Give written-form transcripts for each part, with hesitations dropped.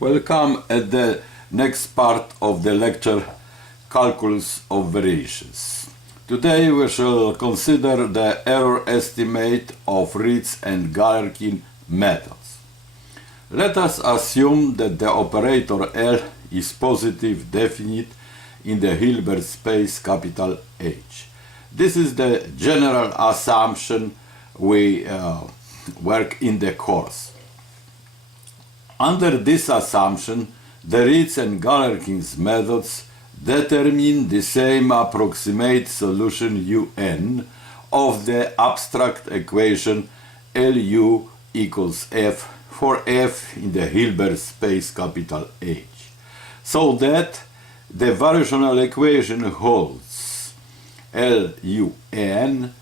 Welcome at the next part of the lecture, Calculus of Variations. Today we shall consider the error estimate of Ritz and Galerkin methods. Let us assume that the operator L is positive definite in the Hilbert space capital H. This is the general assumption we work in the course. Under this assumption, the Ritz and Galerkin's methods determine the same approximate solution UN of the abstract equation Lu equals F for F in the Hilbert space capital H, so that the variational equation holds Lun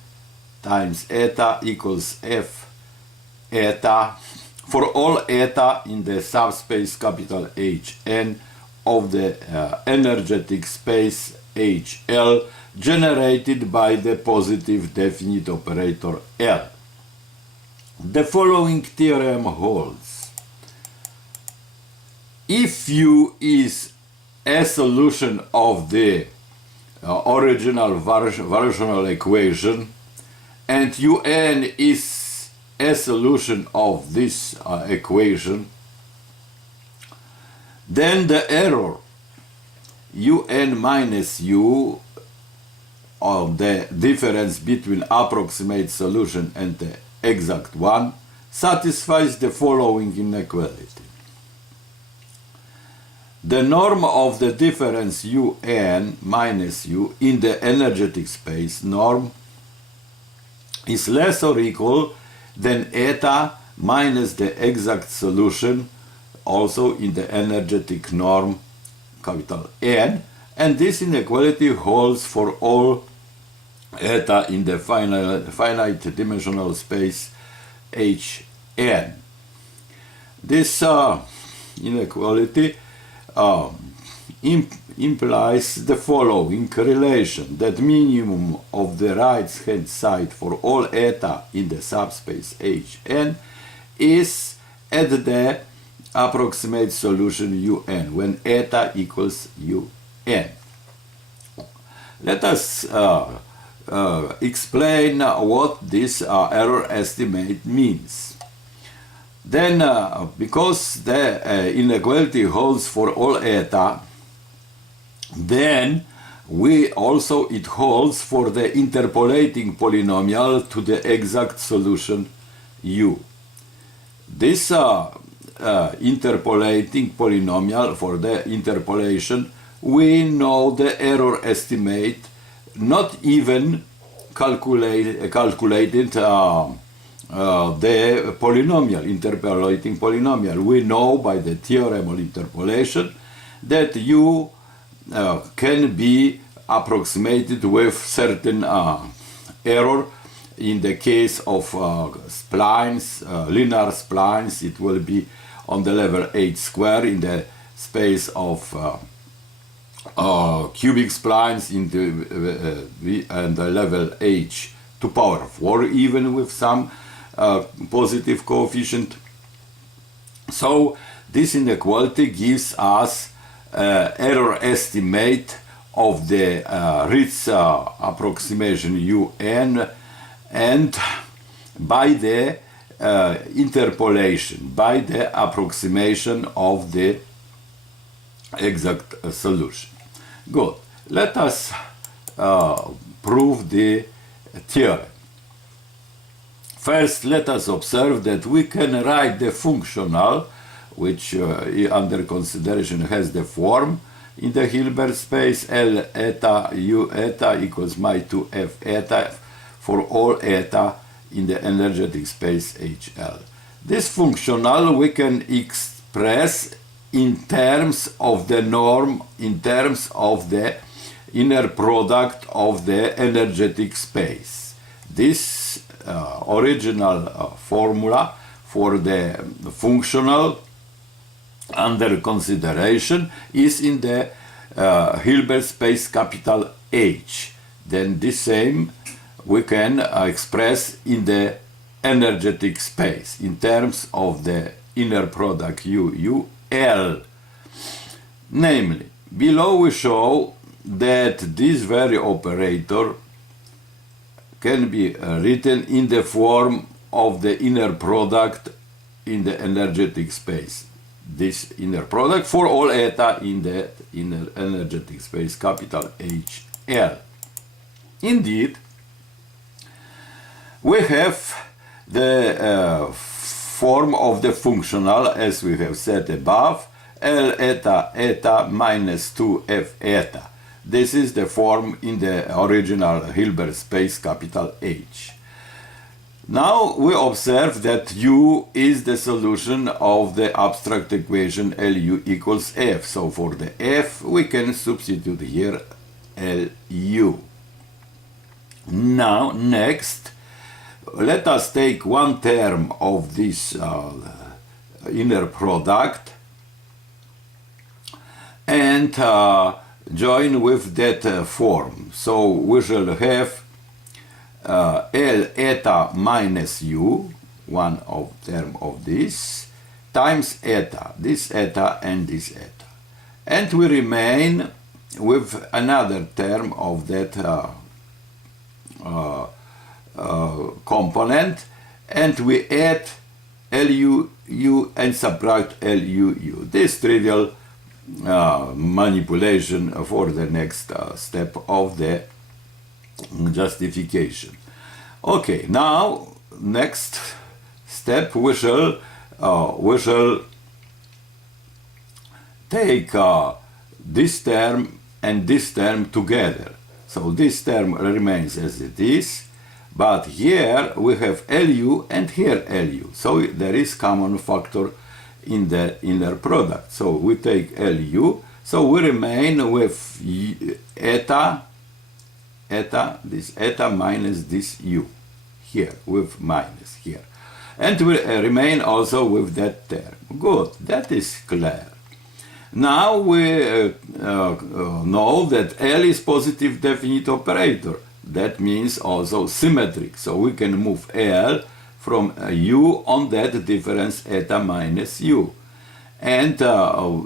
times eta equals F eta for all eta in the subspace capital Hn of the energetic space HL generated by the positive definite operator L. The following theorem holds: if U is a solution of the original variational equation and Un is a solution of this equation, then the error Un minus U, of the difference between approximate solution and the exact one, satisfies the following inequality. The norm of the difference Un minus U in the energetic space norm is less or equal than eta minus the exact solution also in the energetic norm capital N, and this inequality holds for all eta in the finite dimensional space Hn. This inequality implies the following relation: that minimum of the right hand side for all eta in the subspace Hn is at the approximate solution Un when eta equals Un. Let us explain what this error estimate means. Then, because the inequality holds for all eta, then it holds for the interpolating polynomial to the exact solution U. This interpolating polynomial, for the interpolation, we know the error estimate, not even calculated the polynomial, interpolating polynomial. We know by the theorem of interpolation that U can be approximated with certain error. In the case of splines, linear splines, it will be on the level h square. In the space of cubic splines, in the level h to power 4, even with some positive coefficient. So this inequality gives us error estimate of the Ritz approximation UN, and by the interpolation, by the approximation of the exact solution. Good. Let us prove the theorem. First, let us observe that we can write the functional, which under consideration has the form in the Hilbert space L eta U eta equals my 2F eta for all eta in the energetic space HL. This functional we can express in terms of the norm, in terms of the inner product of the energetic space. This original formula for the functional under consideration is in the Hilbert space capital H. Then the same we can express in the energetic space in terms of the inner product U L. Namely, below we show that this very operator can be written in the form of the inner product in the energetic space. This inner product for all eta in the inner energetic space, capital HL. Indeed, we have the form of the functional, as we have said above, L eta eta minus 2F eta. This is the form in the original Hilbert space, capital H. Now we observe that U is the solution of the abstract equation LU equals F. So for the F, we can substitute here LU. Now, next, let us take one term of this inner product and join with that form. So we shall have L eta minus U, one of term of this, times eta, this eta and this eta. And we remain with another term of that component, and we add LU U and subtract LU U. This trivial manipulation for the next step of the justification. Okay, now next step we shall take this term and this term together. So this term remains as it is, but here we have LU and here LU. So there is common factor in the inner product. So we take LU, so we remain with eta, this eta minus this U, here, with minus here. And we remain also with that term. Good, that is clear. Now we know that L is positive definite operator. That means also symmetric. So we can move L from U on that difference eta minus U. And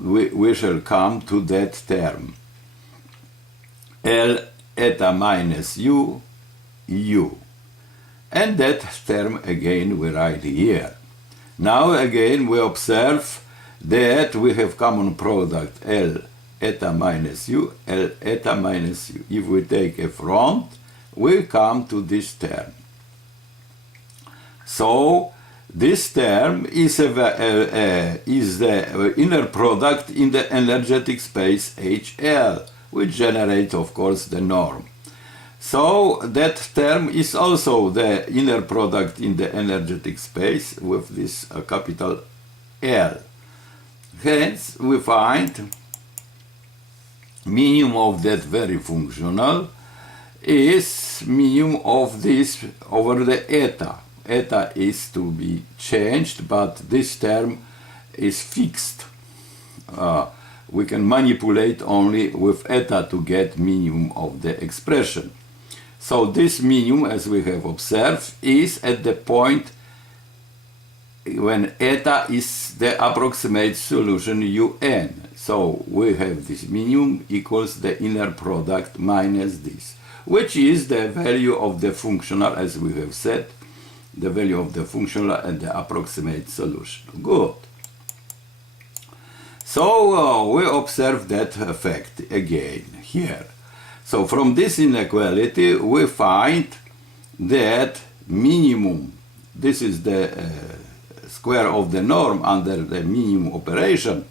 we shall come to that term. L eta minus U, U. And that term again we write here. Now again we observe that we have common product L eta minus U, L eta minus U. If we take a front, we come to this term. So this term is the inner product in the energetic space HL, which generates, of course, the norm. So that term is also the inner product in the energetic space with this capital L. Hence, we find minimum of that very functional is minimum of this over the eta. Eta is to be changed, but this term is fixed. We can manipulate only with eta to get minimum of the expression. So this minimum, as we have observed, is at the point when eta is the approximate solution UN. So we have this minimum equals the inner product minus this, which is the value of the functional, as we have said, the value of the functional and the approximate solution. Good. So we observe that effect again here. So from this inequality we find that minimum, this is the square of the norm under the minimum operation,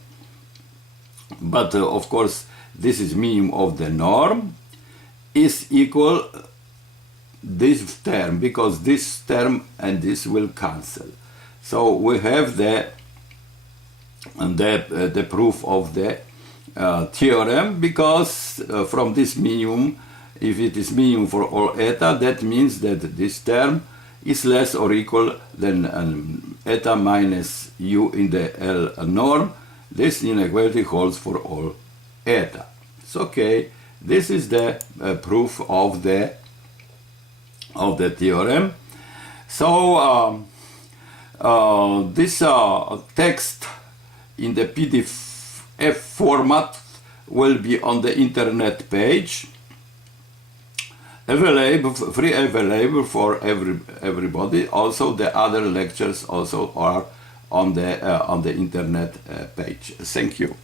but of course this is minimum of the norm, is equal this term, because this term and this will cancel. So we have the proof of the theorem, because from this minimum, if it is minimum for all eta, that means that this term is less or equal than eta minus U in the L norm. This inequality holds for all eta. It's okay. This is the proof of the theorem. So this text in the PDF format will be on the internet page, free available for everybody. Also, the other lectures also are on the internet page. Thank you.